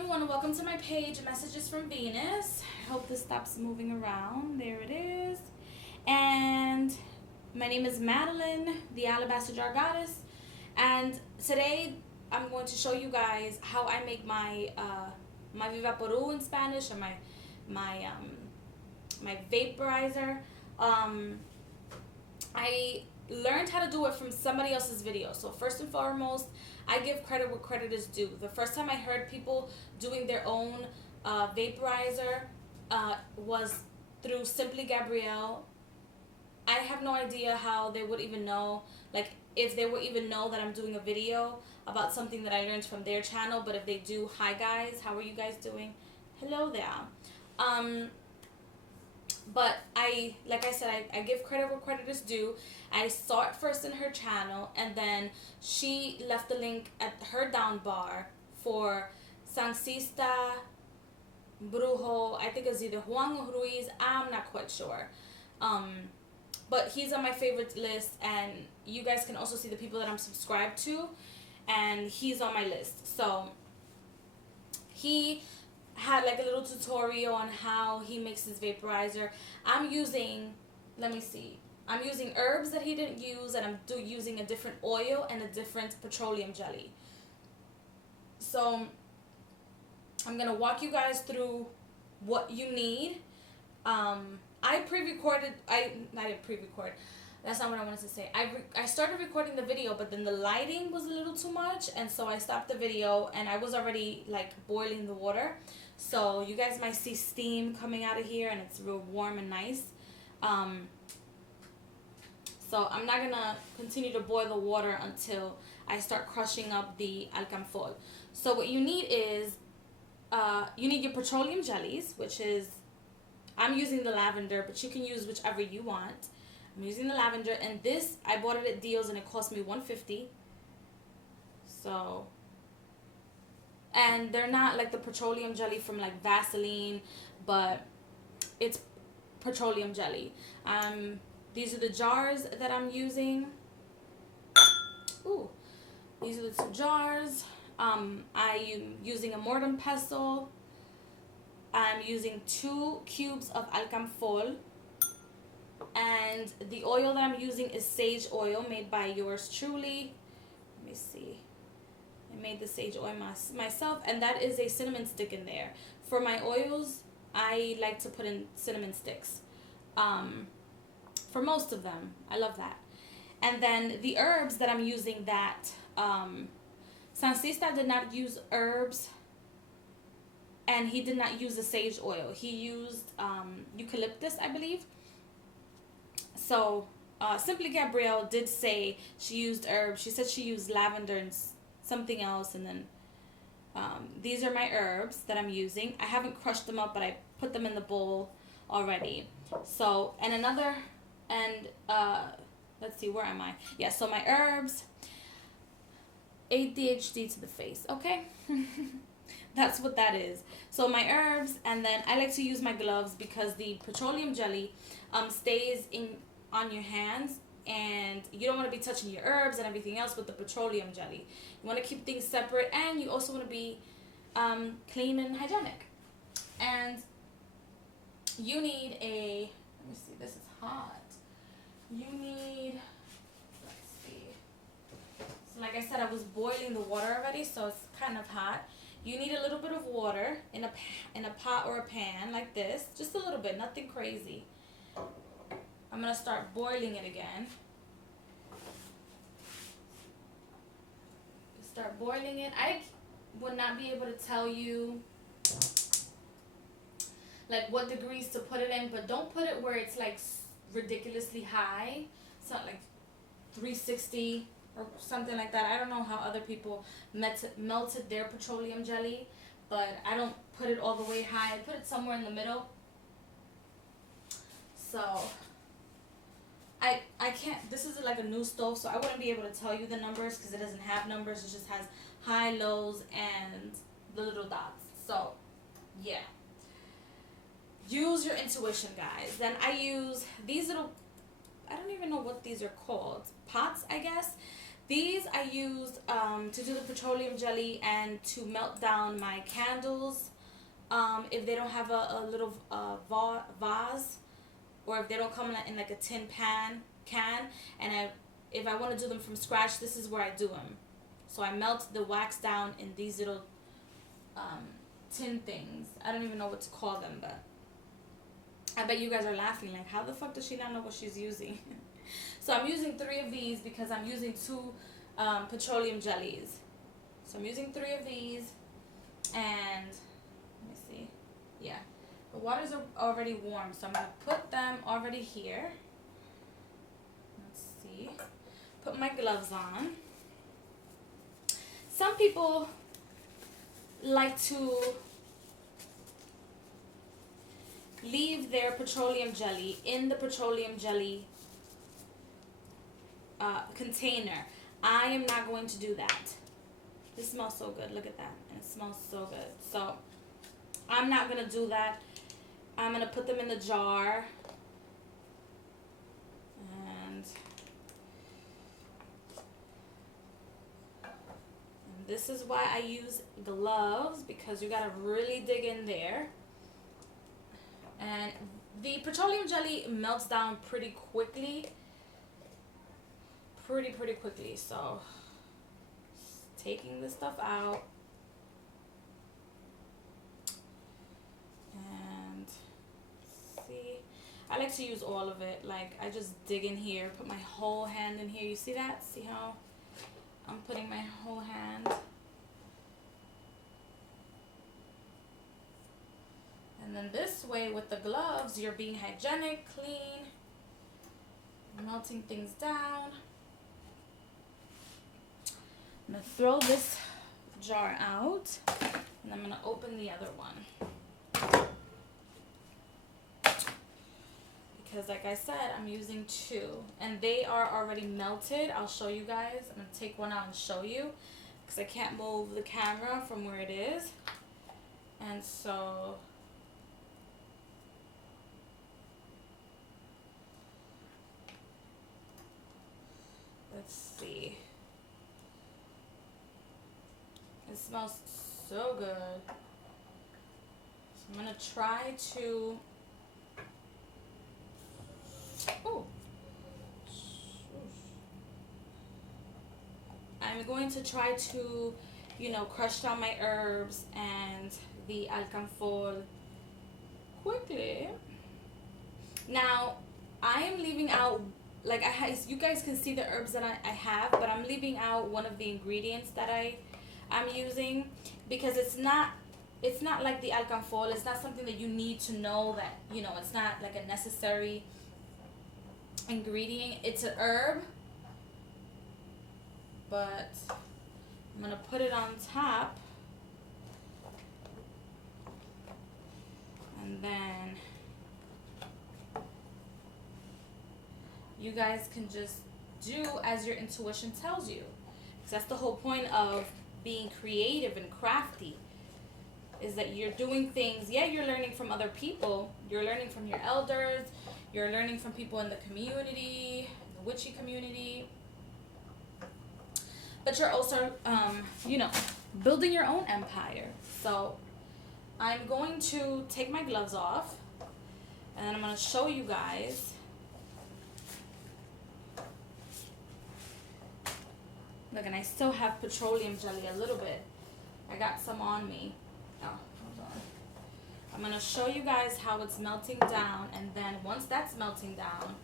everyone, and welcome to my page, Messages from Venus. I hope this stops moving around. There it is. And my name is Madeline, the Alabaster Jar Goddess. And today I'm going to show you guys how I make my my Vaporu in Spanish, or my vaporizer. I learned how to do it from somebody else's video. So first and foremost, I give credit where credit is due. The first time I heard people doing their own vaporizer was through Simply Gabrielle. I have no idea how they would even know, like if they would even know that I'm doing a video about something that I learned from their channel. But if they do, hi guys, how are you guys doing? Hello there. But like I said, I give credit where credit is due. I saw it first in her channel, and then she left the link at her down bar for Sansista Brujo. I think it's either Juan or Ruiz. I'm not quite sure. But he's on my favorite list, and you guys can also see the people that I'm subscribed to, and he's on my list. So he had like a little tutorial on how he makes his vaporizer. I'm using, let me see, I'm using herbs that he didn't use, and I'm using a different oil and a different petroleum jelly. So I'm gonna walk you guys through what you need. I pre-recorded, I didn't pre-record, that's not what I wanted to say. I started recording the video, but then the lighting was a little too much, and so I stopped the video, and I was already like boiling the water. So you guys might see steam coming out of here, and it's real warm and nice. So I'm not gonna continue to boil the water until I start crushing up the alcanfol. So what you need is, you need your petroleum jellies, which is, I'm using the lavender, but you can use whichever you want. I'm using the lavender, and this, I bought it at Deals, and it cost me $150. So, and they're not like the petroleum jelly from like Vaseline, but it's petroleum jelly. These are the jars that I'm using. Ooh, these are the two jars. I am using a mortar and pestle. I'm using 2 cubes of alcanfol. And the oil that I'm using is sage oil, made by yours truly. Let me see. I made the sage oil myself, and that is a cinnamon stick in there. For my oils, I like to put in cinnamon sticks. For most of them, I love that. And then the herbs that I'm using, that Sansista did not use herbs, and he did not use the sage oil. He used eucalyptus, I believe. So Simply Gabrielle did say she used herbs. She said she used lavender and something else, and then these are my herbs that I'm using. I haven't crushed them up, but I put them in the bowl already. So, and another, and let's see, where am I? Yeah, so my herbs, ADHD to the face, okay? That's what that is. So my herbs, and then I like to use my gloves because the petroleum jelly stays on your hands, and you don't want to be touching your herbs and everything else with the petroleum jelly. You want to keep things separate, and you also want to be clean and hygienic. And you need a, let me see, this is hot. You need, let's see. So like I said, I was boiling the water already, so it's kind of hot. You need a little bit of water in a pot or a pan like this, just a little bit, nothing crazy. I'm gonna start boiling it again. Start boiling it. I would not be able to tell you like what degrees to put it in, but don't put it where it's like ridiculously high. It's not like 360 or something like that. I don't know how other people melted their petroleum jelly, but I don't put it all the way high. I put it somewhere in the middle. So I can't, this is like a new stove, so I wouldn't be able to tell you the numbers because it doesn't have numbers. It just has high, lows, and the little dots. So yeah, use your intuition, guys. Then I use these little, I don't even know what these are called, pots, I guess. These I used to do the petroleum jelly and to melt down my candles. If they don't have a little vase, or if they don't come in like a tin can, and if I want to do them from scratch, this is where I do them. So I melt the wax down in these little tin things. I don't even know what to call them, but I bet you guys are laughing like, how the fuck does she not know what she's using? So I'm using 3 of these because I'm using 2 petroleum jellies. So I'm using 3 of these, and let me see. Yeah, the waters are already warm, so I'm gonna put them already here. Let's see. Put my gloves on. Some people like to leave their petroleum jelly in the petroleum jelly container. I am not going to do that. This smells so good. Look at that. And it smells so good. So I'm not going to do that. I'm going to put them in the jar. And this is why I use gloves, because you got to really dig in there. And the petroleum jelly melts down pretty quickly. Pretty quickly. So taking this stuff out. And see, I like to use all of it. Like, I just dig in here, put my whole hand in here. You see that? See how I'm putting my whole hand? And then this way with the gloves, you're being hygienic, clean, melting things down. I'm going to throw this jar out, and I'm going to open the other one. Because like I said, I'm using 2, and they are already melted. I'll show you guys. I'm going to take one out and show you, because I can't move the camera from where it is. And so let's see. It smells so good. So I'm going to try to... Oh. I'm going to try to, you know, crush down my herbs and the alcanfor quickly. Now, I am leaving out, like, you guys can see the herbs that I have, but I'm leaving out one of the ingredients that I'm using, because it's not like the alcanfor. It's not something that you need to know, that, you know, it's not like a necessary ingredient. It's an herb, but I'm gonna put it on top, and then you guys can just do as your intuition tells you, because that's the whole point of being creative and crafty, is that you're doing things. Yeah, you're learning from other people, you're learning from your elders, you're learning from people in the community, the witchy community, but you're also you know, building your own empire. So I'm going to take my gloves off, and then I'm going to show you guys. Look, and I still have petroleum jelly a little bit. I got some on me. Oh, hold on. I'm going to show you guys how it's melting down, and then once that's melting down,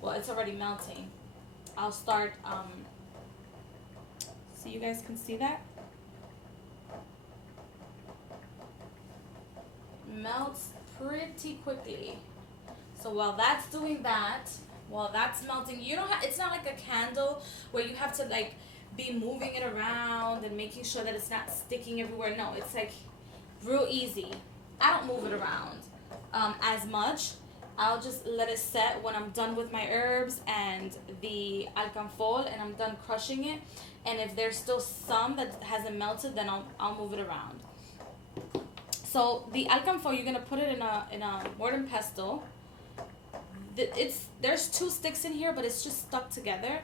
well, it's already melting, I'll start, so you guys can see that? Melts pretty quickly. So while that's doing that, while that's melting, you don't have, it's not like a candle where you have to like be moving it around and making sure that it's not sticking everywhere. No, it's like real easy. I don't move it around as much. I'll just let it set when I'm done with my herbs and the alcanfor, and I'm done crushing it. And if there's still some that hasn't melted, then I'll move it around. So the alcanfor, you're gonna put it in a mortar and pestle. There's 2 sticks in here, but it's just stuck together.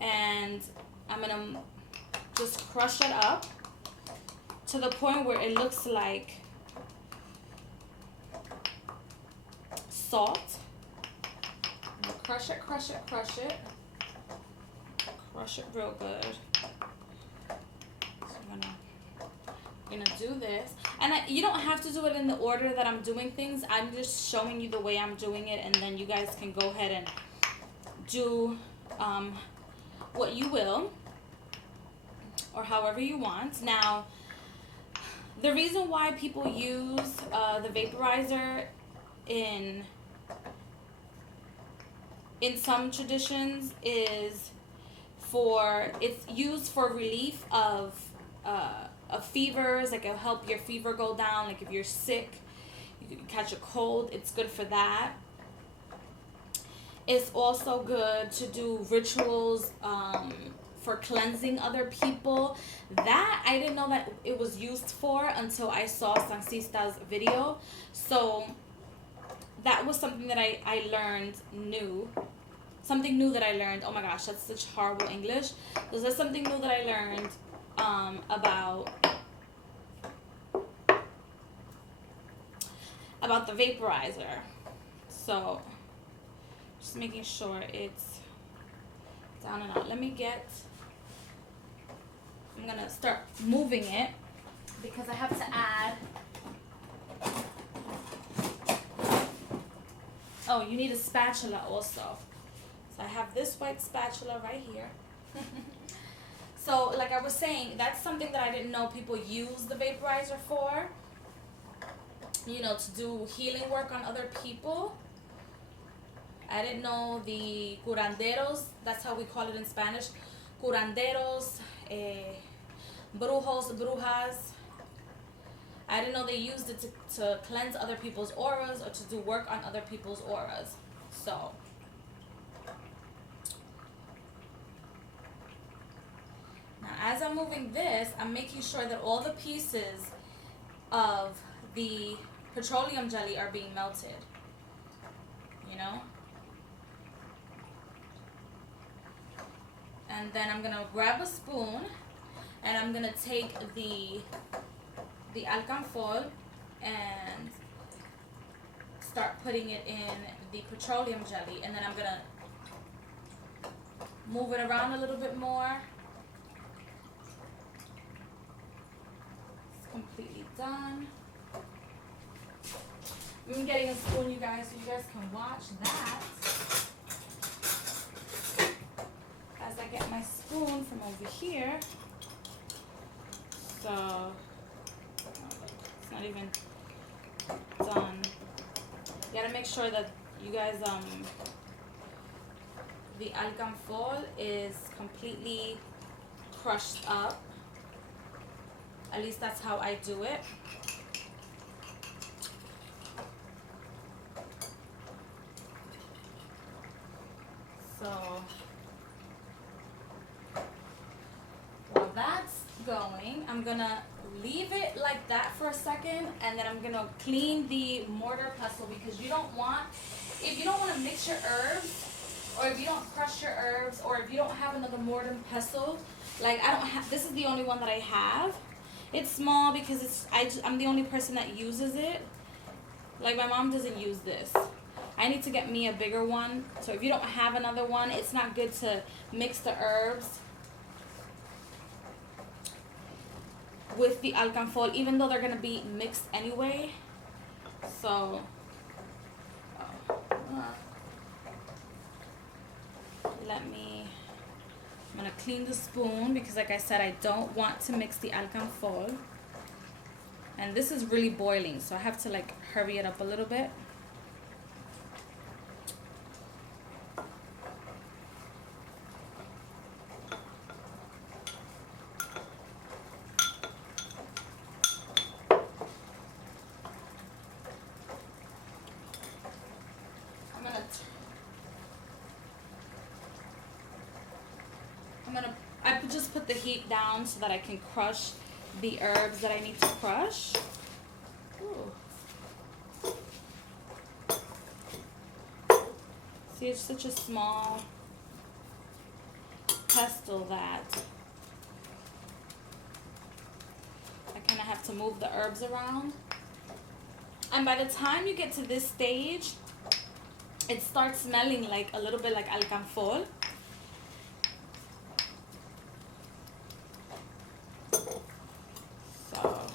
and I'm gonna just crush it up to the point where it looks like salt. Crush it, crush it, crush it. Crush it real good. So I'm gonna do this. And you don't have to do it in the order that I'm doing things. I'm just showing you the way I'm doing it, and then you guys can go ahead and do what you will, or however you want. Now, the reason why people use the vaporizer in some traditions is it's used for relief of fevers. Like, it'll help your fever go down. Like, if you're sick, you catch a cold, it's good for that. It's also good to do rituals for cleansing other people. That I didn't know that it was used for until I saw Sancista's video. So that was something that I learned new. Something new that I learned. Oh my gosh, that's such horrible English. So that's something new that I learned about the vaporizer. So just making sure it's down and out. I'm gonna start moving it because I have to add. Oh, you need a spatula also. So I have this white spatula right here. So like I was saying, that's something that I didn't know people use the vaporizer for. You know, to do healing work on other people. I didn't know the curanderos, that's how we call it in Spanish. Curanderos, brujos, brujas. I didn't know they used it to cleanse other people's auras or to do work on other people's auras. So now as I'm moving this, I'm making sure that all the pieces of the petroleum jelly are being melted. You know? And then I'm gonna grab a spoon and I'm gonna take the alcanfor and start putting it in the petroleum jelly, and then I'm gonna move it around a little bit more. It's completely done. I'm getting a spoon, you guys, so you guys can watch that as I get my spoon from over here. So it's not even done. You gotta make sure that you guys the alcanfor is completely crushed up. At least that's how I do it. So while that's going, I'm gonna leave it like that for a second, and then I'm gonna clean the mortar pestle, because you don't want, if you don't want to mix your herbs, or if you don't crush your herbs, or if you don't have another mortar pestle, like I don't have, this is the only one that I have. It's small because I'm the only person that uses it. Like my mom doesn't use this. I need to get me a bigger one. So if you don't have another one, it's not good to mix the herbs with the alcanfor, even though they're gonna be mixed anyway. So I'm gonna clean the spoon, because like I said, I don't want to mix the alcanfor. And this is really boiling, so I have to like hurry it up a little bit. I just put the heat down so that I can crush the herbs that I need to crush. Ooh. See, it's such a small pestle that I kind of have to move the herbs around. And by the time you get to this stage, it starts smelling like a little bit like alcanfor. So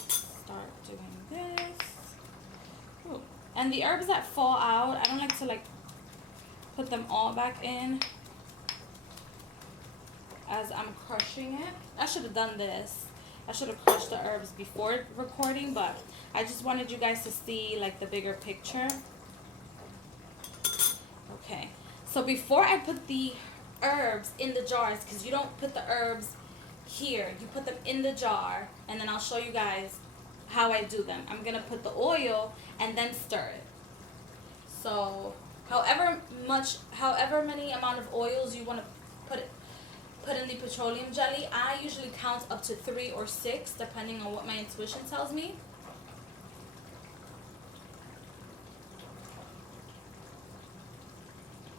start doing this. Ooh. And the herbs that fall out, I don't like to like put them all back in as I'm crushing it. I should have done this. I should have crushed the herbs before recording, but I just wanted you guys to see like the bigger picture. Okay, so before I put the herbs in the jars, because you don't put the herbs here, you put them in the jar, and then I'll show you guys how I do them. I'm gonna put the oil and then stir it. So however many amount of oils you want to put in the petroleum jelly, I usually count up to 3 or 6 depending on what my intuition tells me.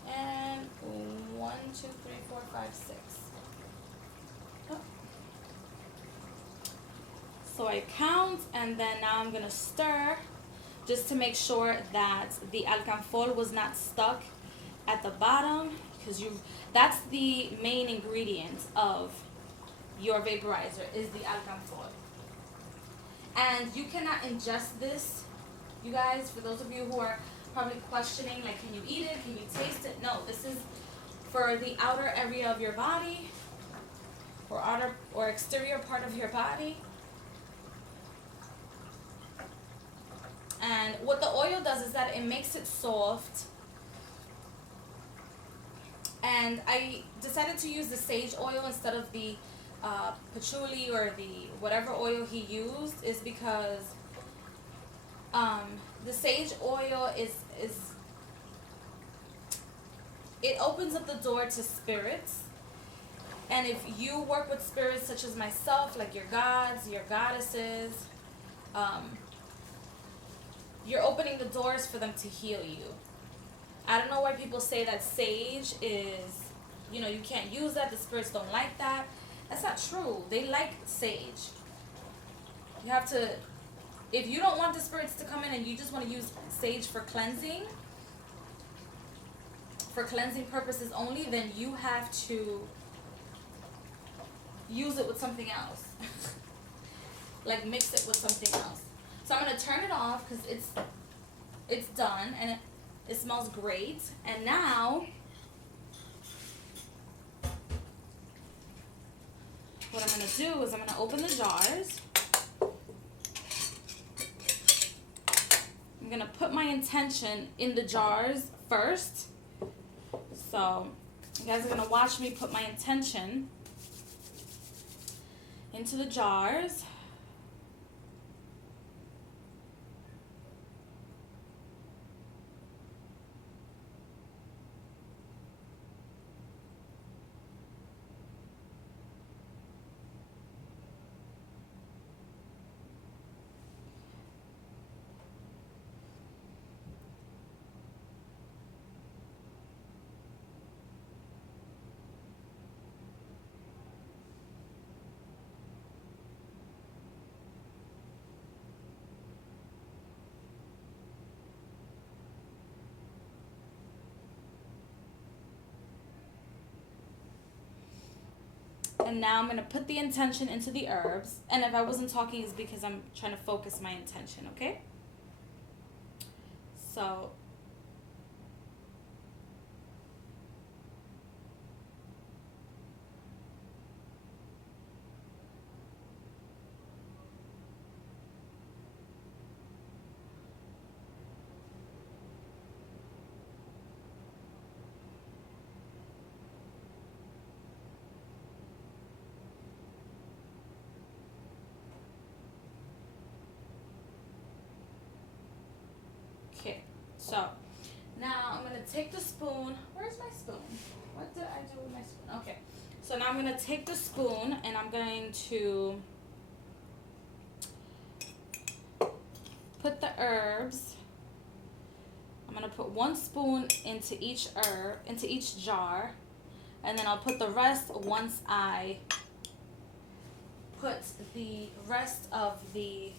And 1, 2, 3, 4, 5, 6. Oh. So I count, and then now I'm gonna stir just to make sure that the alcanfor was not stuck at the bottom, because that's the main ingredient of your vaporizer is the alcanfor. And you cannot ingest this, you guys, for those of you who are probably questioning, like, can you eat it, can you taste it? No, this is for the outer area of your body, or outer or exterior part of your body. And what the oil does is that it makes it soft. And I decided to use the sage oil instead of the patchouli or the whatever oil he used, is because the sage oil it opens up the door to spirits. And if you work with spirits such as myself, like your gods, your goddesses, you're opening the doors for them to heal you. I don't know why people say that sage is, you know, you can't use that, the spirits don't like that. That's not true. They like sage. You have to, if you don't want the spirits to come in and you just want to use sage for cleansing purposes only, then you have to use it with something else. Like mix it with something else. So I'm going to turn it off because it's done and it smells great. And now what I'm going to do is I'm going to open the jars. I'm going to put my intention in the jars first. So you guys are going to watch me put my intention into the jars. And now I'm going to put the intention into the herbs. And if I wasn't talking, it's because I'm trying to focus my intention, okay? So okay, so now I'm going to take the spoon. Where's my spoon? What did I do with my spoon? Okay, so now I'm going to take the spoon and I'm going to put the herbs. I'm going to put 1 spoon into each herb, into each jar, and then I'll put the rest once I put the rest of the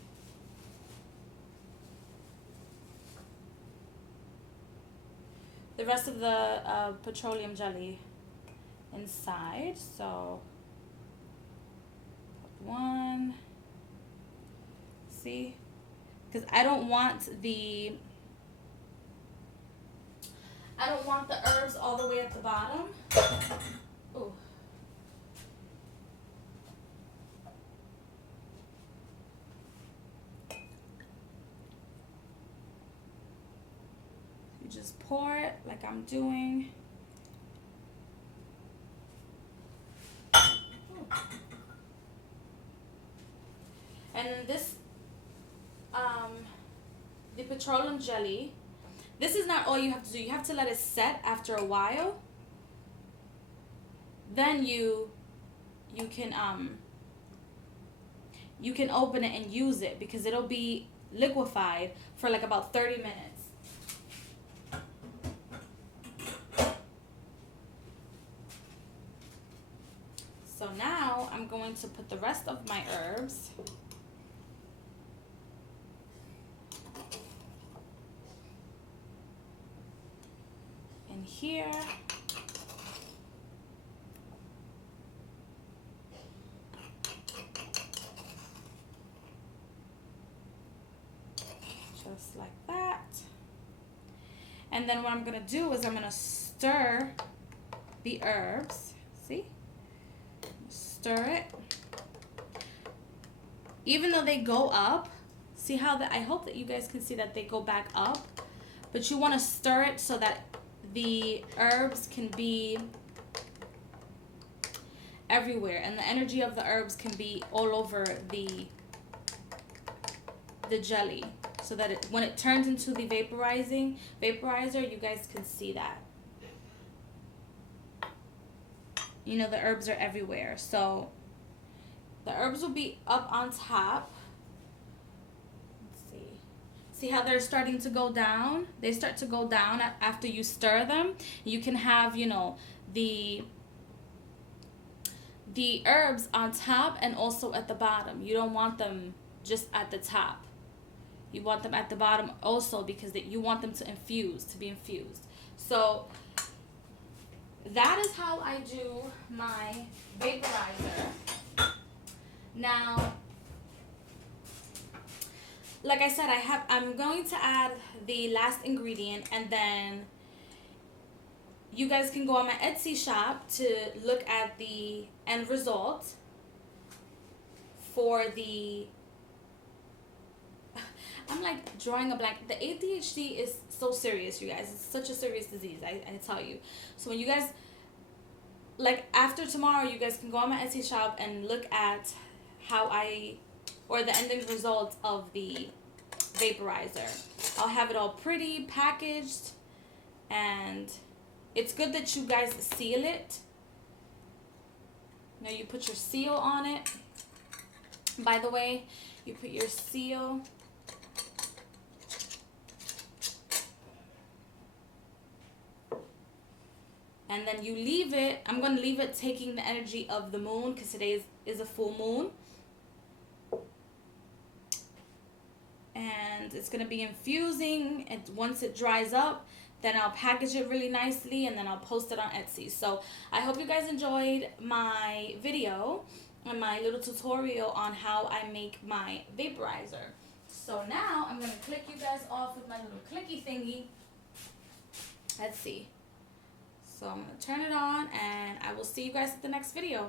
petroleum jelly inside. So put 1. See, because I don't want the herbs all the way at the bottom. Ooh. You just pour it like I'm doing. And then this, the petroleum jelly, this is not all you have to do. You have to let it set after a while. Then you can open it and use it, because it'll be liquefied for like about 30 minutes. So now I'm going to put the rest of my herbs in here. Just like that. And then what I'm going to do is I'm going to stir the herbs. See? Stir it. Even though they go up, see how I hope that you guys can see that they go back up, but you want to stir it so that the herbs can be everywhere, and the energy of the herbs can be all over the jelly, so that when it turns into the vaporizer, you guys can see that. You know, the herbs are everywhere. So the herbs will be up on top. Let's see. See how they're starting to go down? They start to go down after you stir them. You can have, you know, the herbs on top and also at the bottom. You don't want them just at the top. You want them at the bottom also, because you want them to be infused. So that is how I do my vaporizer. Now, like I said, I'm going to add the last ingredient, and then you guys can go on my Etsy shop to look at the end result for the I'm like drawing a blank. The ADHD is so serious, you guys. It's such a serious disease, I tell you. So when you guys, like after tomorrow, you guys can go on my Etsy shop and look at or the ending result of the vaporizer. I'll have it all pretty packaged, and it's good that you guys seal it. Now you put your seal on it. By the way, you put your seal. And then you leave it. I'm going to leave it taking the energy of the moon, because today is a full moon. And it's going to be infusing. And once it dries up, then I'll package it really nicely, and then I'll post it on Etsy. So I hope you guys enjoyed my video and my little tutorial on how I make my vaporizer. So now I'm going to click you guys off with my little clicky thingy. Let's see. So I'm going to turn it on, and I will see you guys at the next video.